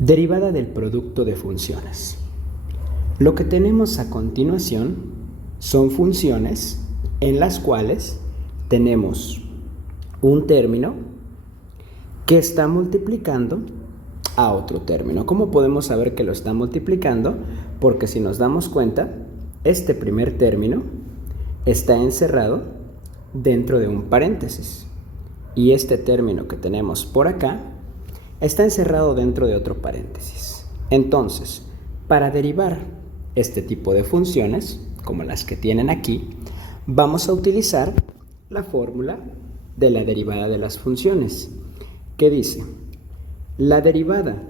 Derivada del producto de funciones. Lo que tenemos a continuación son funciones en las cuales tenemos un término que está multiplicando a otro término. ¿Cómo podemos saber que lo está multiplicando? Porque si nos damos cuenta, este primer término está encerrado dentro de un paréntesis y este término que tenemos por acá está encerrado dentro de otro paréntesis. Entonces, para derivar este tipo de funciones, como las que tienen aquí, vamos a utilizar la fórmula de la derivada de las funciones, que dice: la derivada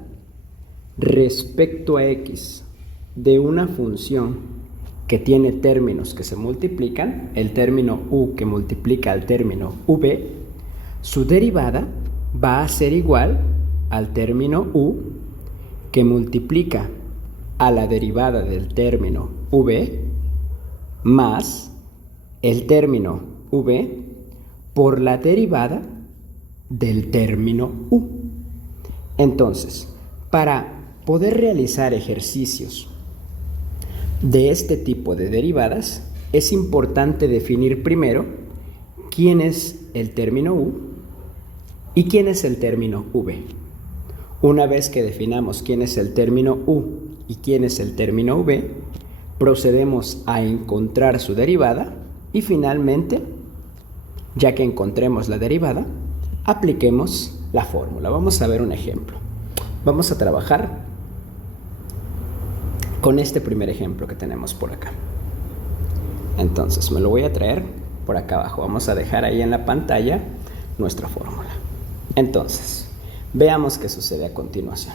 respecto a x de una función que tiene términos que se multiplican, el término u que multiplica al término v, su derivada va a ser igual al término u que multiplica a la derivada del término v más el término v por la derivada del término u. Entonces, para poder realizar ejercicios de este tipo de derivadas, es importante definir primero quién es el término u y quién es el término v. Una vez que definamos quién es el término u y quién es el término v, procedemos a encontrar su derivada y finalmente, ya que encontremos la derivada, apliquemos la fórmula. Vamos a ver un ejemplo. Vamos a trabajar con este primer ejemplo que tenemos por acá. Entonces, me lo voy a traer por acá abajo. Vamos a dejar ahí en la pantalla nuestra fórmula. Entonces, veamos qué sucede a continuación.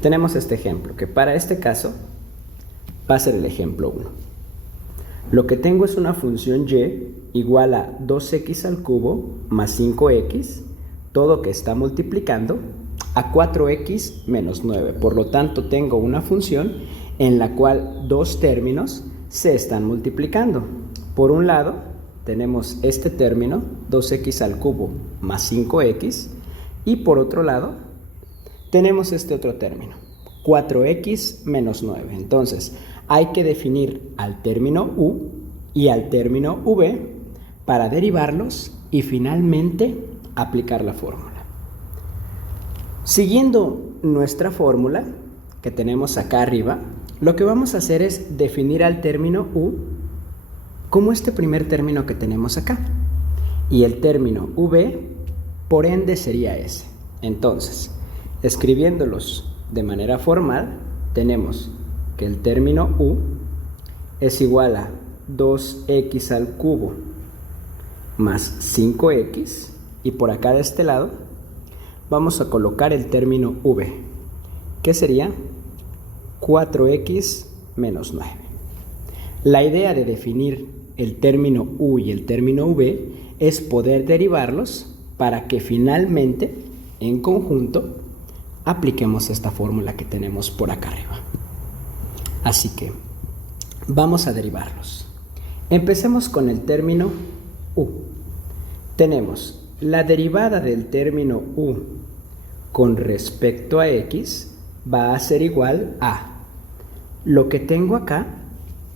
Tenemos este ejemplo, que para este caso va a ser el ejemplo 1. Lo que tengo es una función y igual a 2x al cubo más 5x, todo que está multiplicando a 4x menos 9. Por lo tanto, tengo una función en la cual dos términos se están multiplicando. Por un lado, tenemos este término, 2x al cubo más 5x, y por otro lado, tenemos este otro término, 4x menos 9. Entonces, hay que definir al término u y al término v para derivarlos y finalmente aplicar la fórmula. Siguiendo nuestra fórmula que tenemos acá arriba, lo que vamos a hacer es definir al término u como este primer término que tenemos acá. Y el término v, por ende, sería ese. Entonces, escribiéndolos de manera formal, tenemos que el término u es igual a 2x al cubo más 5x, y por acá de este lado vamos a colocar el término v, que sería 4x menos 9. La idea de definir el término u y el término v es poder derivarlos para que finalmente, en conjunto, apliquemos esta fórmula que tenemos por acá arriba. Así que vamos a derivarlos. Empecemos con el término u. Tenemos la derivada del término u con respecto a x va a ser igual a, lo que tengo acá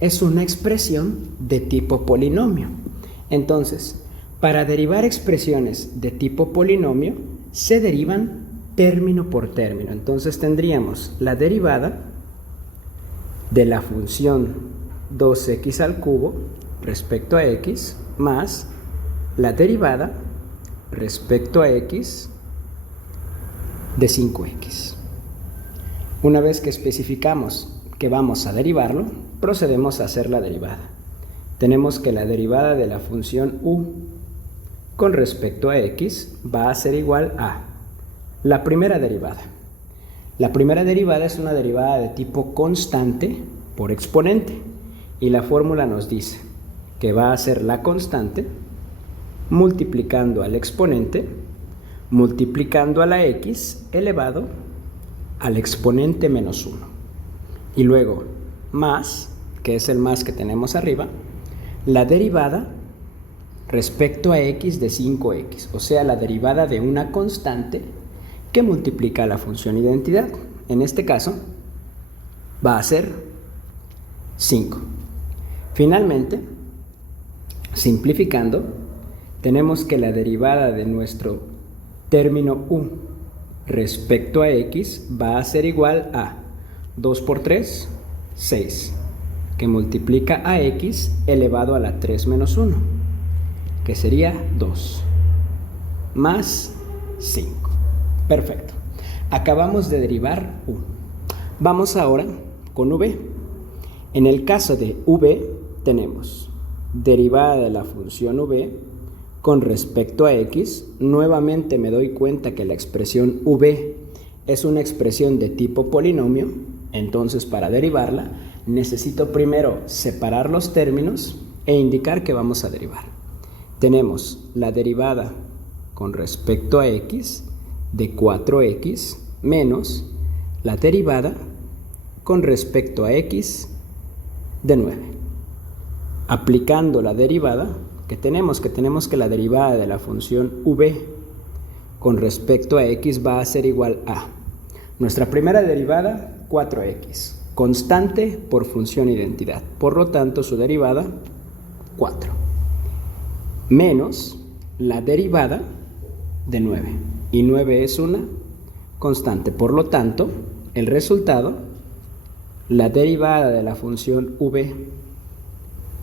es una expresión de tipo polinomio. Entonces, para derivar expresiones de tipo polinomio, se derivan término por término. Entonces tendríamos la derivada de la función 2x al cubo respecto a x más la derivada respecto a x de 5x. Una vez que especificamos que vamos a derivarlo, procedemos a hacer la derivada. Tenemos que la derivada de la función u con respecto a x va a ser igual a la primera derivada. La primera derivada es una derivada de tipo constante por exponente y la fórmula nos dice que va a ser la constante multiplicando al exponente multiplicando a la x elevado al exponente menos 1 y luego más, que es el más que tenemos arriba, la derivada respecto a x de 5x, o sea, la derivada de una constante que multiplica la función identidad. en este caso, va a ser 5. Finalmente, simplificando, tenemos que la derivada de nuestro término u respecto a x va a ser igual a 2 por 3, 6, que multiplica a x elevado a la 3 menos 1, que sería 2, más 5. Perfecto. Acabamos de derivar u. Vamos ahora con v. En el caso de v tenemos derivada de la función v con respecto a x. Nuevamente me doy cuenta que la expresión v es una expresión de tipo polinomio, entonces para derivarla necesito primero separar los términos e indicar que vamos a derivar. Tenemos la derivada con respecto a x de 4x menos la derivada con respecto a x de 9. Aplicando la derivada que tenemos que la derivada de la función v con respecto a x va a ser igual a nuestra primera derivada, 4x, constante por función identidad, por lo tanto su derivada 4, menos la derivada de 9, y 9 es una constante, por lo tanto el resultado, la derivada de la función v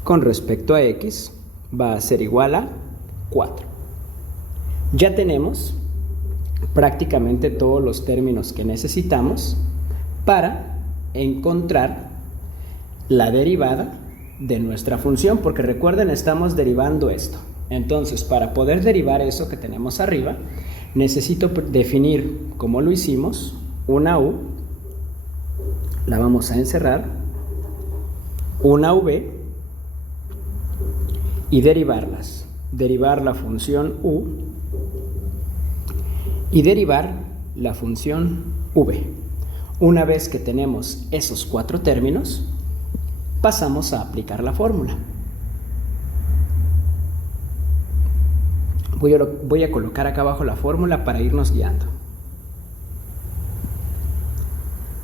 con respecto a x va a ser igual a 4. Ya tenemos prácticamente todos los términos que necesitamos para encontrar la derivada de nuestra función, porque recuerden, estamos derivando esto. Entonces, para poder derivar eso que tenemos arriba, necesito definir, como lo hicimos, una u, la vamos a encerrar, una v, y derivarlas. Derivar la función u y derivar la función v. Una vez que tenemos esos 4 términos, pasamos a aplicar la fórmula. Voy a colocar acá abajo la fórmula para irnos guiando.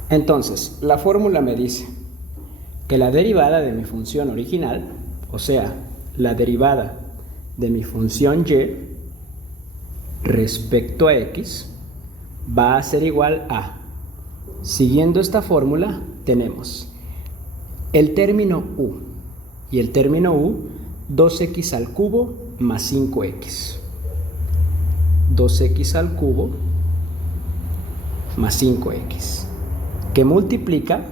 Entonces, la fórmula me dice que la derivada de mi función original, o sea, la derivada de mi función y respecto a x, va a ser igual a, siguiendo esta fórmula, tenemos el término u, y el término u, 2x al cubo más 5x. 2x al cubo más 5x, que multiplica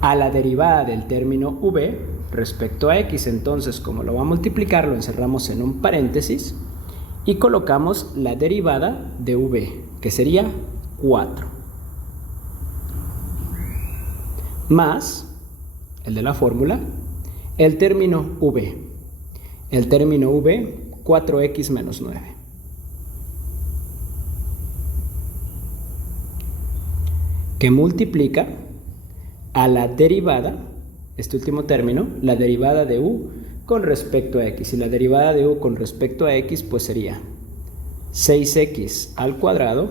a la derivada del término v respecto a x. Entonces, como lo va a multiplicar, lo encerramos en un paréntesis y colocamos la derivada de v, que sería 4, más el de la fórmula, el término v. El término v, 4x menos 9. Que multiplica a la derivada, este último término, la derivada de u con respecto a x. Y la derivada de u con respecto a x, pues sería 6x al cuadrado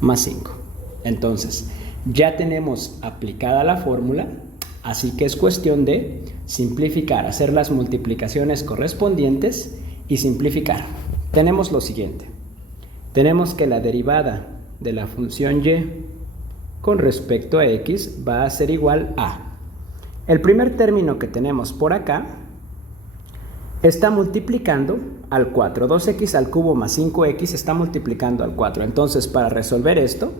más 5. Entonces, ya tenemos aplicada la fórmula, así que es cuestión de simplificar, hacer las multiplicaciones correspondientes y simplificar. Tenemos lo siguiente. Tenemos que la derivada de la función y con respecto a x va a ser igual a, el primer término que tenemos por acá está multiplicando al 4. 2x al cubo más 5x está multiplicando al 4. Entonces, para resolver esto,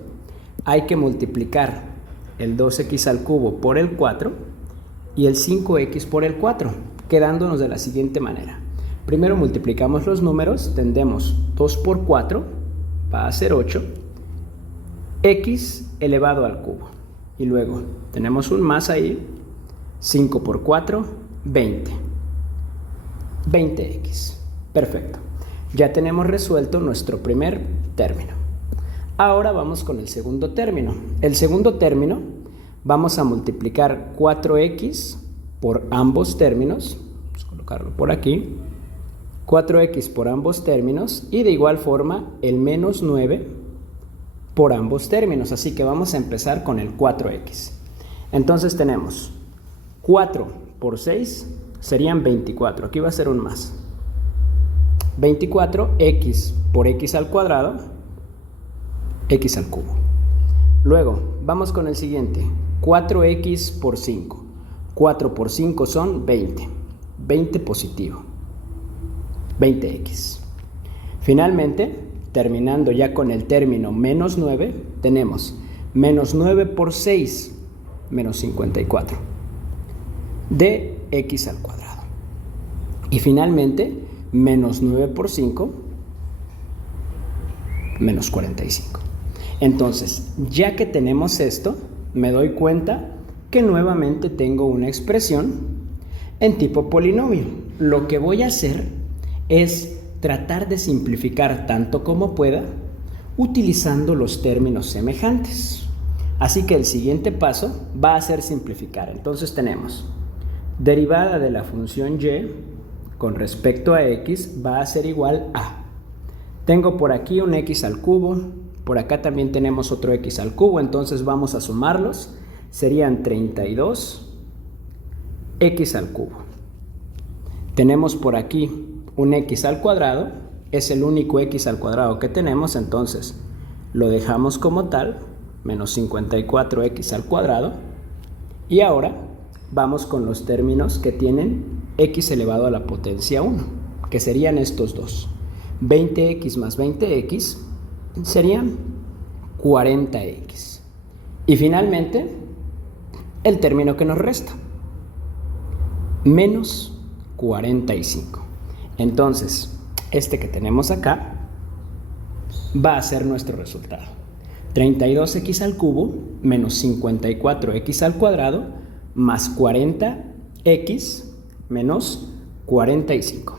hay que multiplicar el 2x al cubo por el 4 y el 5x por el 4, quedándonos de la siguiente manera. Primero multiplicamos los números, tendremos 2 por 4, va a ser 8, x elevado al cubo. Y luego tenemos un más ahí, 5 por 4, 20. 20x. Perfecto. Ya tenemos resuelto nuestro primer término. Ahora vamos con el segundo término. El segundo término vamos a multiplicar 4x por ambos términos. Vamos a colocarlo por aquí. 4x por ambos términos y de igual forma el menos 9 por ambos términos, así que vamos a empezar con el 4x. Entonces tenemos 4 por 6 serían 24, aquí va a ser un más. 24x por x al cuadrado, x al cubo. Luego, vamos con el siguiente, 4x por 5. 4 por 5 son 20, 20 positivo, 20x. Finalmente, terminando ya con el término menos 9, tenemos menos 9 por 6, menos 54, de x al cuadrado. Y finalmente, menos 9 por 5, menos 45. Entonces, ya que tenemos esto, me doy cuenta que nuevamente tengo una expresión en tipo polinomio. Lo que voy a hacer es tratar de simplificar tanto como pueda utilizando los términos semejantes. Así que el siguiente paso va a ser simplificar. Entonces tenemos derivada de la función y con respecto a x va a ser igual a, tengo por aquí un x al cubo, por acá también tenemos otro x al cubo, entonces vamos a sumarlos, serían 32 x al cubo. Tenemos por aquí un x al cuadrado, es el único x al cuadrado que tenemos, entonces lo dejamos como tal, menos 54x al cuadrado. Y ahora vamos con los términos que tienen x elevado a la potencia 1, que serían estos dos. 20x más 20x serían 40x. Y finalmente, el término que nos resta, menos 45. Entonces, este que tenemos acá va a ser nuestro resultado. 32x al cubo menos 54x al cuadrado más 40x menos 45.